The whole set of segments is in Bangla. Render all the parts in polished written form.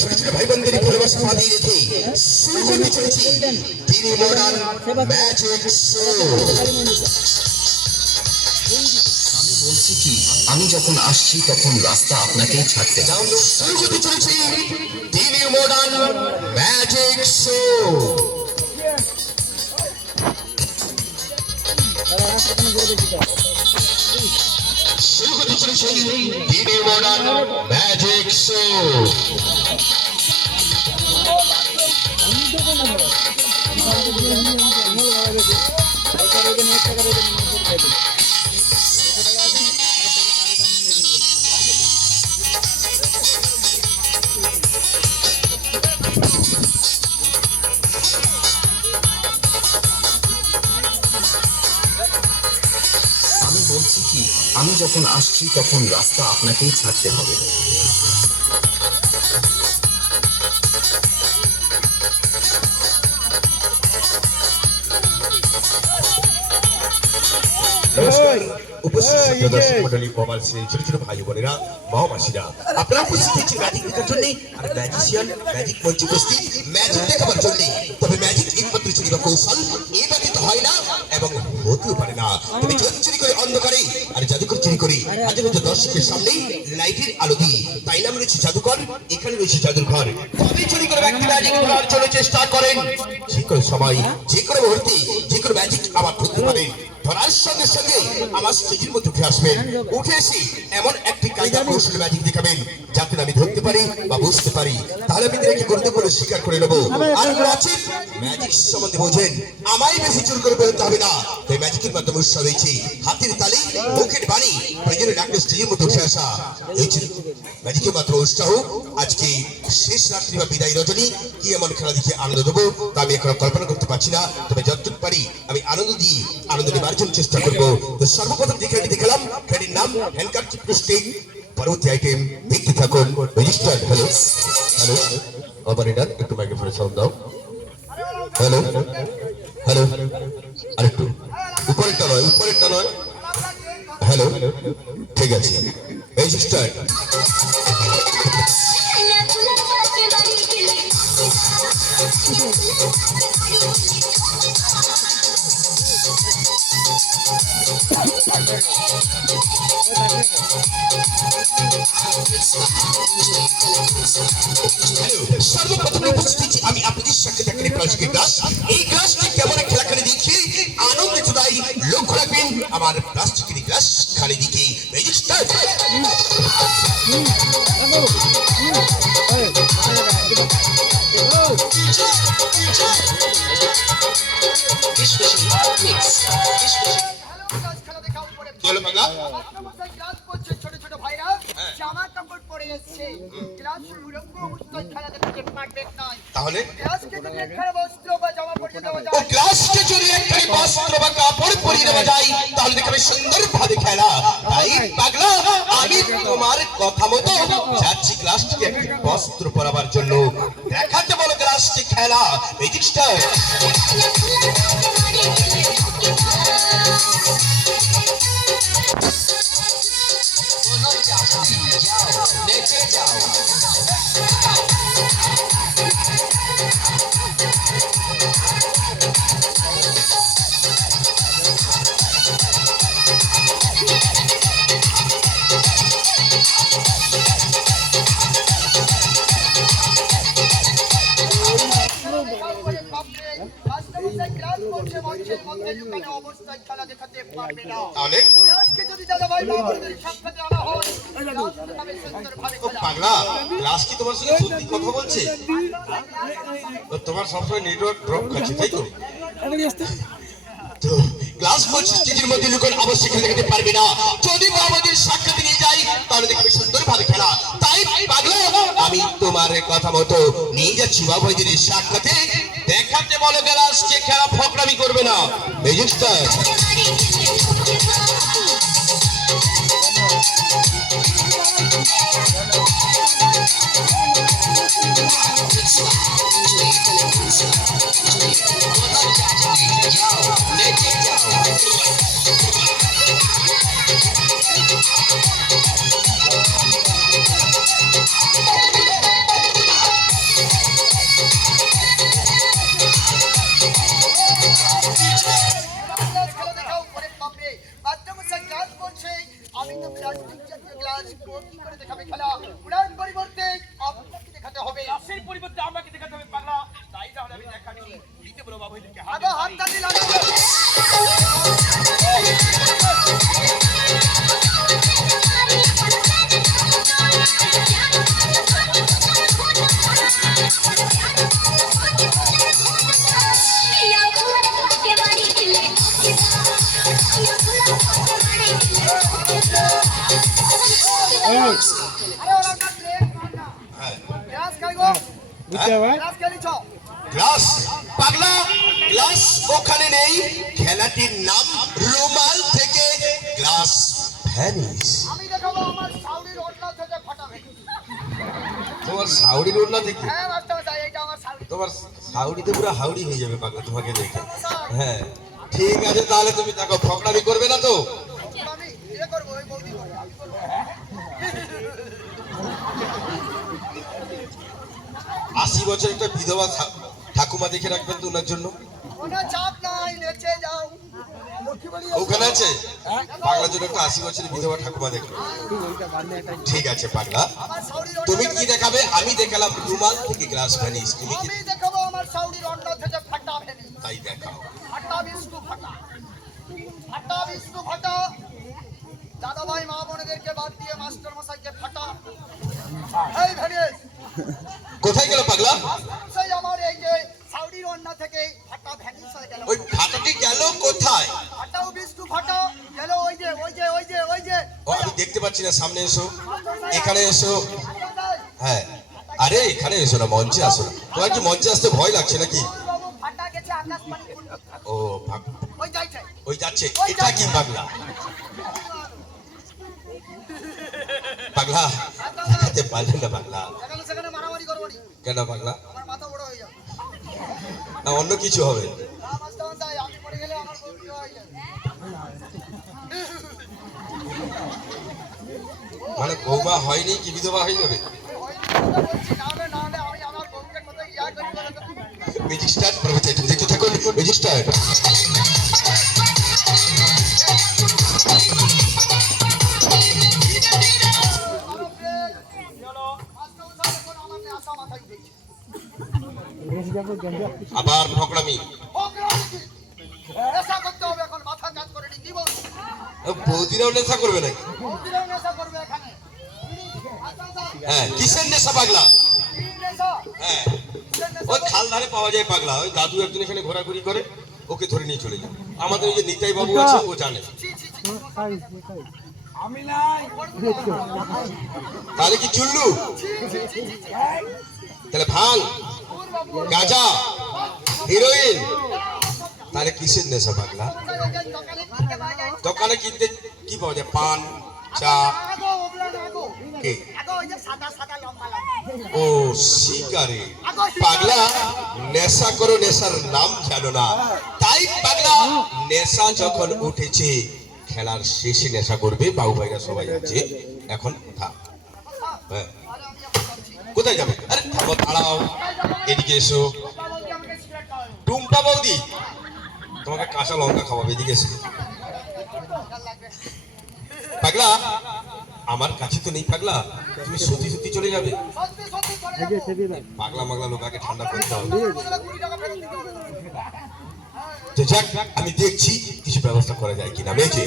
ছোট ছোট ভাই বোনদের ভালোবাসা মানিয়ে রেখে শুরু করতে চলেছি তিনি মডার্ন ম্যাজিক শো। আমি বলছি কি, আমি যখন আসছি তখন রাস্তা আপনাকেই ছাড়তে হবে। শুরু করতে চলেছি তিনি মডার্ন ম্যাজিক শো। শুরু করতে চলেছি তিনি মডার্ন ম্যাজিক শো। আমি বলছি কি, আমি যখন আসছি তখন রাস্তা আপনাকেই ছাড়তে হবে। উপস্থিত দর্শক মন্ডলী, প্রবাসী ছোট ছোট ভাই বোনেরা, মা মাসিরা, আপনারা উপস্থিত হয়েছেন ম্যাজিক দেখার জন্য। আর ম্যাজিশিয়ান ম্যাজিক মঞ্চে উপস্থিত ম্যাজিক দেখাবার জন্য। তবে ম্যাজিক একমাত্র চুরি বা কৌশল এ ব্যতীত হয় না এবং হতেও পারে না। তবে যদি চুরি করে অন্ধকারে আর জাদুকর চুরি করে হাজার হাজার দর্শকের সামনে লাইটের আলো দিয়ে, তাই নাম রয়েছে জাদুকর, এখানে রয়েছে জাদুর ঘর। তবে চুরি করে ব্যক্তি ম্যাজিক ধরার জন্য চেষ্টা করেন। যে কোনো সময়, যে কোনো মুহূর্তে, যে কোনো ম্যাজিক আবার ধরতে পারেন। ধরার সঙ্গে সঙ্গে আমার স্টেজের মধ্যে উঠে আসবেন। উঠে এসে এমন একটি কায়দা কৌশল ম্যাজিক দেখাবেন যাতে আমি ধরতে পারি বা বুঝতে পারি। তাহলে আমি তাকে করতে বলে স্বীকার করে নেবো। আর নচেত ম্যাজিক সম্বন্ধে বোঝেন, আমায় বেশি চুর করে বেরোতে হবে না। তাই ম্যাজিকের মাধ্যমে উৎসাহ হয়েছে হাতের তালি, মুখের বাণী, প্রয়োজনে ডাক্তার স্টেজের মধ্যে উঠে আসা। এই ছিল ম্যাজিকের মাত্র উৎসাহ। আজকে শেষ রাত্রি বা বিদায় রজনী কি এমন খেলা দেখে আনন্দ দেবো তা আমি এখন কল্পনা করতে পারছি না। তবে যতটুকু পারি আমি আনন্দ দিয়ে আনন্দ নেবার জন্য চেষ্টা করবো। তো সর্বপ্রথম যে খেলাটি দেখালাম, খেলাটির নাম হ্যান্ডকারচিপ টুইস্টিং। পরবর্তী আইটেম দেখতে থাকুন। রেজিস্টার্ড। হ্যালো হ্যালো, অপারেটর একটু মাইক্রোফোনে সাউন্ড দাও। হ্যালো হ্যালো, আরেকটু উপরেরটা নয়, উপরেরটা নয়। হ্যালো, ঠিক আছে। রেজিস্টার্ড। সর্বপ্রথম উপস্থিত আমি আপনাদের সাথে দেখেন প্লাস্টিকের গ্লাস। এই গ্লাসটি কেমন খেলা খেলে দেখি আনন্দে চুদাই। লক্ষ্য রাখবেন আমার প্লাস্টিকের গ্লাস খালি দিকে। রেজিস্টার। ছোট ছোট ভাইরা জামা কাপড় পরে এসছে, ক্লাসের উলঙ্গ অবস্থায় খেলা দেখতে পারবেন না। তাহলে ক্লাসকে যদি একটা বস্ত্র বা জামা পরিয়ে দেওয়া যায়, ও ক্লাসকে যদি একটা বস্ত্র বা কাপড় পরিয়ে দেওয়া যায় তাহলে দেখাবে সুন্দরভাবে খেলা। তাই পাগলা, আমি তোমার কথা মতো যাচ্ছি ক্লাসকে একটা বস্ত্র পরাবার জন্য। দেখাতে বলো ক্লাসকে খেলা। রেজিস্টার। নেচে যাও। অবস্থায় খেলা দেখাতে পারবে না। তাহলে ক্লাসকে যদি দাদা ভাই বাবুদের সাক্ষাতে আনা হয়, পাগলা, ক্লাস কি তোমার সঙ্গে সত্যি কথা বলছে? তোমার সবসময় নেটওয়ার্ক ড্রপ খাচ্ছে, তাই তো? তো ক্লাস করছে স্টেজের মধ্যে লুকোন অবশ্যই খেলে খেতে পারবে না। যদি বাবাদের সাক্ষাতে নিয়ে যাই তাহলে দেখবে সুন্দরভাবে খেলা। তাই পাগলা, আমি তোমার কথা মতো নিয়ে যাচ্ছি বাবাদের সাক্ষাতে। দেখাতে বলো ক্লাসকে খেলা, ফকরামি করবে না। রেজিস্টার। গো হ্যাঁ? ক্লাস খেলিছ গ্লাস পাগলা, গ্লাস ওখানে নেই। খেলাটির নাম রুমাল থেকে গ্লাস ভ্যানিশ। আমি দেখাবো আমার সাউরির ওটলা থেকে ফাটা ভেঙে তোমার সাউরির ওড়না দেখি, হ্যাঁ মাস্টার মশাই এইটা আমার সাউরি তোমার সাউরিতে পুরো হাউড়ি হয়ে যাবে পাগলা তোমাকে দেখে। হ্যাঁ ঠিক আছে, তাহলে তুমি দেখো ফকরামি করবে না তো? আমি ইয়ে করবো ওই বৌদি করবো আমি করবো 80 বছর একটা বিধবা ঠাকুমা দেখে রাখবেন তো ওনার জন্য। কোনো চাপ নাই নেচে যাও লক্ষ্মী বলি ওখানে আছে পাগলার জন্য একটা 80 বছরের বিধবা ঠাকুমা দেখবে। ঠিক আছে পাগলা, আমার সাউরির তুমি কি দেখাবে? আমি দেখালাম রুমাল থেকে গ্লাস ভ্যানিশ, তুমি কি আমি দেখাবো আমার সাউরির ওটলা থেকে ফাটা ভেঙে তাই দেখাও। ফাটা বিষ্ণু ফাটা ফাটা বিষ্ণু ফাটা দাদা ভাই মা বোনেদেরকে বাদ দিয়ে মাস্টার মশাইকে ফাটা এই ভেঙে কোথায় গেল পাগলা? সেই আমার এই যে সাউরির ওড়না থেকে ফাটা ভ্যানিশ হয়ে গেল ওই ফাটাটি গেল কোথায়? ফাটাও বিষ্ণু ফাটা গেল ওই যে ওই যে ওই যে ওই যে ও আমি দেখতে পাচ্ছি না, সামনে এসো, এখানে এসো। হ্যাঁ আরে এখানে এসো না, মঞ্চে আসো না। তোমার কি মঞ্চে আসতে ভয় লাগছে নাকি? বাবু ফাটা গেছে আকাশবাণী খুলবে ও ওই যাইছে ওই যাচ্ছে, এটা কি পাগলা? পাগলা দেখাতে পারলে না পাগলা? সেখানে সেখানে মারামারি করবো নি কেন পাগলা? আমার মাথা বড় হয়ে যাবে না অন্য কিছু হবে? না মাস্টার মশাই আমি পড়ে গেলে আমার বউটি হয়ে যাবে মানে বৌমা হয়নি কি বিধবা হয়ে যাবে? ওই কথা বলছি না হলে আমি আমার বউকে কোথায় ইয়া করি বলে তো মিউজিক স্টার্ট করবে, চাই দেখতে থাকুন। Music start. আবার ফকরামি। নেশা করতে হবে এখন মাথা কাজ করে নি কি বলছো বৌদিরাও নেশা করবে নাকি? বৌদিরাও নেশা করবে এখানে হ্যাঁ কিসের নেশা পাগলা? কি নেশা হ্যাঁ কিসের নেশা ওই খাল ধারে পাওয়া যায় পাগলা, ওই দাদু একজন এখানে ঘোরাঘুরি করে, ওকে ধরে নিয়ে চলে যায়। আমাদের ওই যে নিতাই বাবু আছে ও জানে। ছি ছি ছি আমি নাই তাহলে কি চুল্লু? ছি ছি ছি ছি ছি তাহলে ভাঙ, গাঁজা, হিরোইন, তাহলে কিসের নেশা পাগলা? দোকানে কিনতে পাওয়া যায় দোকানে কিনতে কি পাওয়া যায়? পান, চা, আগো ওগুলা না আগো কে? আগো ওই যে সাদা সাদা লম্বা লম্বা ও সিগারেট। পাগলা নেশা করো, নেশার নাম জানো না। তাই পাগলা নেশা যখন উঠেছে খেলার শেষে নেশা করবে। বাবু ভাইরা সবাই আছে, এখন থাক। হ্যাঁ আরে আমি এখন যাচ্ছি কোথায় যাবে? আরে থামো, দাঁড়াও, এদিকে এসো। বাবা বলছি আমাকে সিগারেট খাওয়াবে টুম্পা বৌদি তোমাকে কাঁচা লঙ্কা খাওয়াবে, এদিকে এসো। পাগলা আমার কাছে তো নেই পাগলা, তুমি সত্যি সত্যি চলে যাবে? সত্যি সত্যি চলে যাবো পাগলা মাগলা লোকাকে ঠান্ডা করতে হবে। তোমার বদলে 20 টাকা ফেরত দিতে হবে তো যাক, আমি দেখছি কিছু ব্যবস্থা করা যায় কিনা। মেয়েছে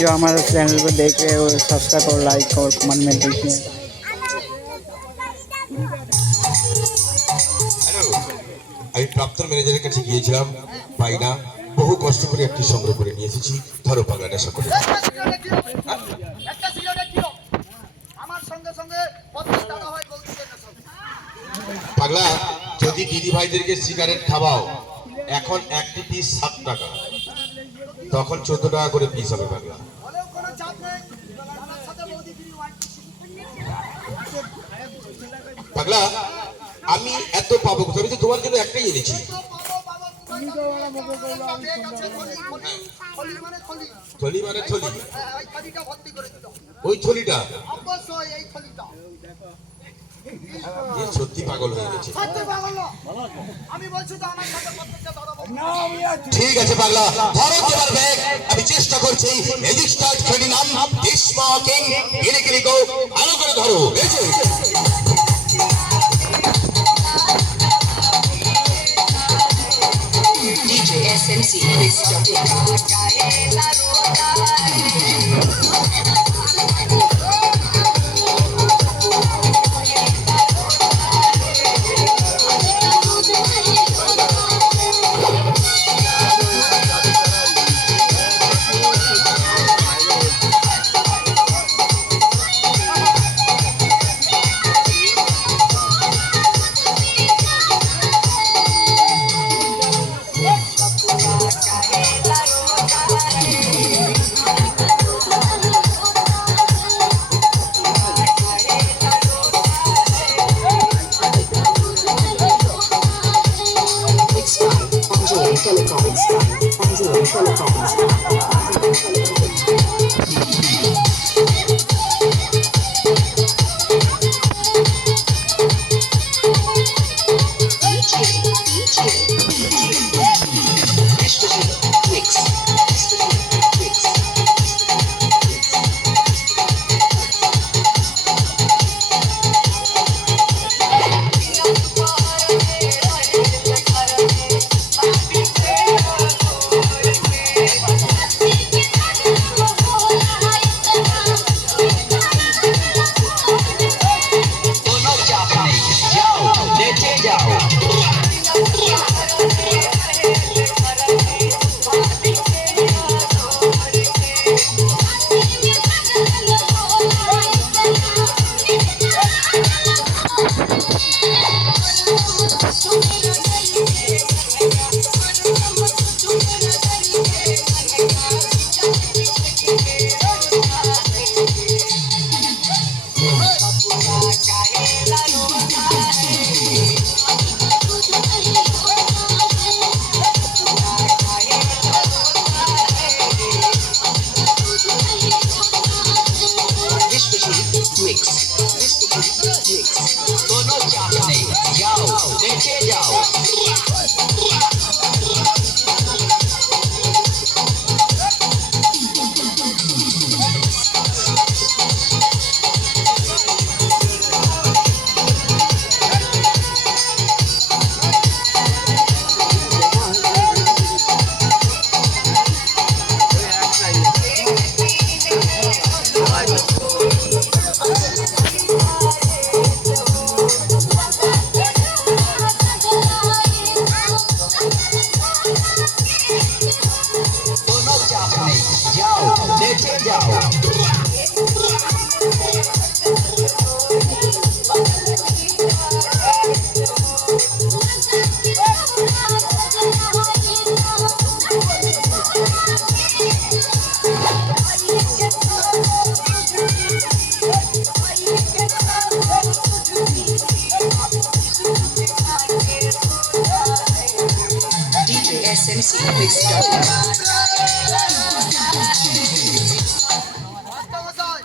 जो हमारे चैनल को देख रहे हो सब्सक्राइब और लाइक और कमेंट में दीजिए। হ্যালো, আমি প্রাক্তন ম্যানেজারের কাছে গিয়েছিলাম, পাই না। বহু কষ্ট করে একটি সংগ্রহ করে নিয়ে এসেছি। ধরো পাগলা নেশা করে। একটা সিগারেট কিলো আমার সঙ্গে সঙ্গে 50 টাকা হয় বলতে পাগলা যদি দিদি ভাইদেরকে সিগারেট খাওয়াও, এখন একটি পিস 7 টাকা, তখন 14 টাকা করে পিস হবে পাগলা। হলেও কোনো পাগলা আমি এত পাবো কোথায়? আমি তো তোমার জন্য একটাই এনেছি। থলি মানে থলি, ওই থলিটা এ সত্যি পাগল হয়ে গেছে। আমি বলছি তো আমার সাথে প্রত্যেকটা দাঁড়াবো। ঠিক আছে পাগলা, ধরো তোমার ব্যাগ। আমি চেষ্টা করছি ম্যাজিক স্টার্ট খেলি নাম স্মোকিং গিরিগিরিগো ভালো করে ধরো। এই যে DJ SMC Mix Jockey. Telecoms.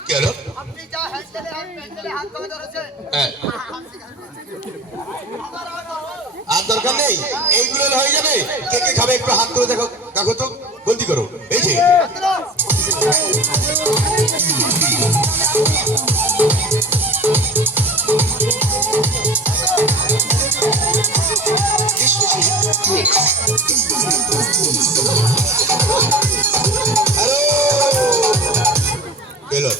কি হলো? আপনি যা হ্যান্ডেলে আর প্যান্ডেলে হাত ধরে ধরেছেন হ্যাঁ, আর দরকার নেই, এইগুলো হয়ে যাবে। কে কে খাবে একটু হাত করে দেখো, দেখো তো, গন্তি করো। এই যে হ্যালো,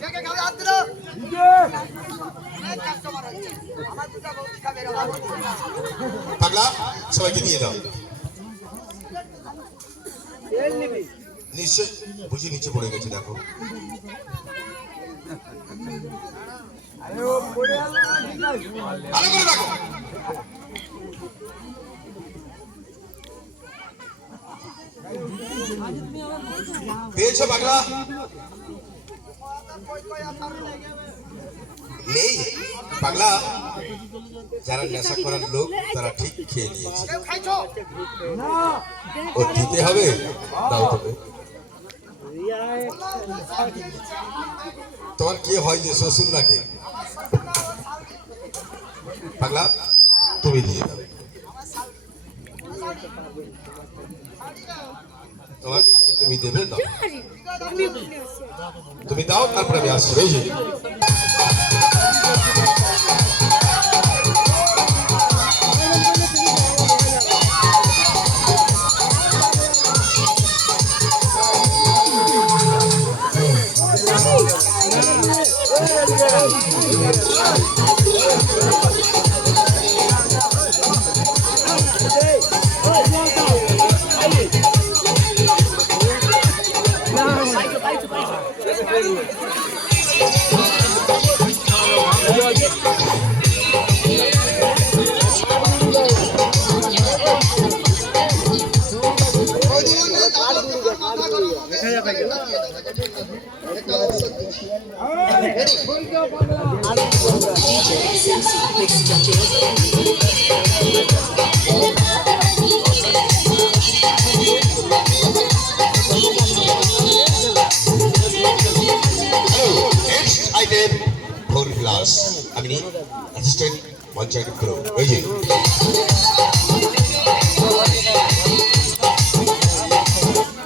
কে কে খাবে হাত দিল কাস্টমার হচ্ছে আমার দুটো বৌদি খাবে এরকম। পাগলা সবাইকে দিয়ে দাও। নিশ্চয় বুঝি নিচে পড়ে গেছে, দেখো। ভালো করে দেখো। পেয়েছো পাগলা? কই কই আর নেই পাগলা, যারা নেশা করার লোক তারা ঠিক খেয়ে নিয়েছে। কেউ খাইছো? ও দিতে হবে, দাও তবে। তোমার কি হয় যে শ্বশুর নাকি? পাগলা তুমি দিয়ে দাও, তোমার কাকে তুমি দেবে দাও, তুমি দাও, তারপরে আমি আসছি। এই যে DJ SMC mix judging. Hello, next item four glass. আমি অ্যাসিস্ট্যান্ট পঞ্চায়েত প্রো। এই যে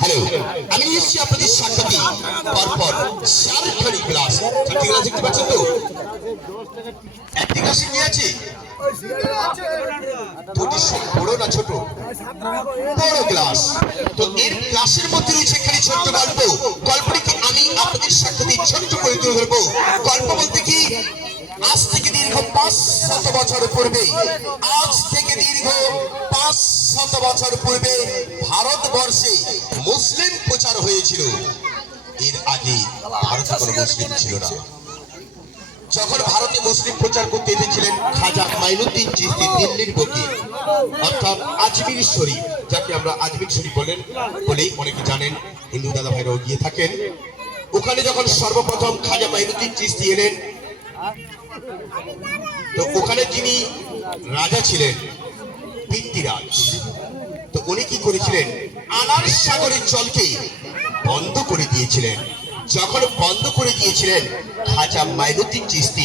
হ্যালো, আমি এসেছি আপনাদের সাক্ষাতে পরপর 4খানি গ্লাস। 4টি গ্লাস দেখতে পাচ্ছেন তো? একটি গ্লাসে কি আছে? দুটি বড় না ছোট? বড় গ্লাস। তো এর গ্লাসের মধ্যে রয়েছে একখানি ছোট্ট গল্প। গল্পটিকে আমি আপনাদের সাক্ষাতে ছোট্ট করে তুলে ধরবো। গল্প বলতে কি, আজ থেকে দীর্ঘ 500 বছর পূর্বে, আজ থেকে দীর্ঘ 500 বছর পূর্বে ভারতবর্ষে মুসলিম প্রচার হয়েছিল। এর আগে ভারতে কোনো মুসলিম ছিল না। যখন ভারতে মুসলিম প্রচার করতে এসেছিলেন খাজা মাইনুদ্দিন চিশতি দিল্লির বুকে, অর্থাৎ আজমির শরীফ, যাকে আমরা আজমির শরীফ বলে অনেকে জানেন, হিন্দু দাদা ভাইরাও গিয়ে থাকেন। ওখানে যখন সর্বপ্রথম খাজা মাইনুদ্দিন চিশতি এলেন, তো ওখানে যিনি রাজা ছিলেন পৃথ্বীরাজ, তো উনি কি করেছিলেন, আনার সাগরের জলকে বন্ধ করে দিয়েছিলেন। যখন বন্ধ করে দিয়েছিলেন, খাজা মাইনুদ্দিন চিশতি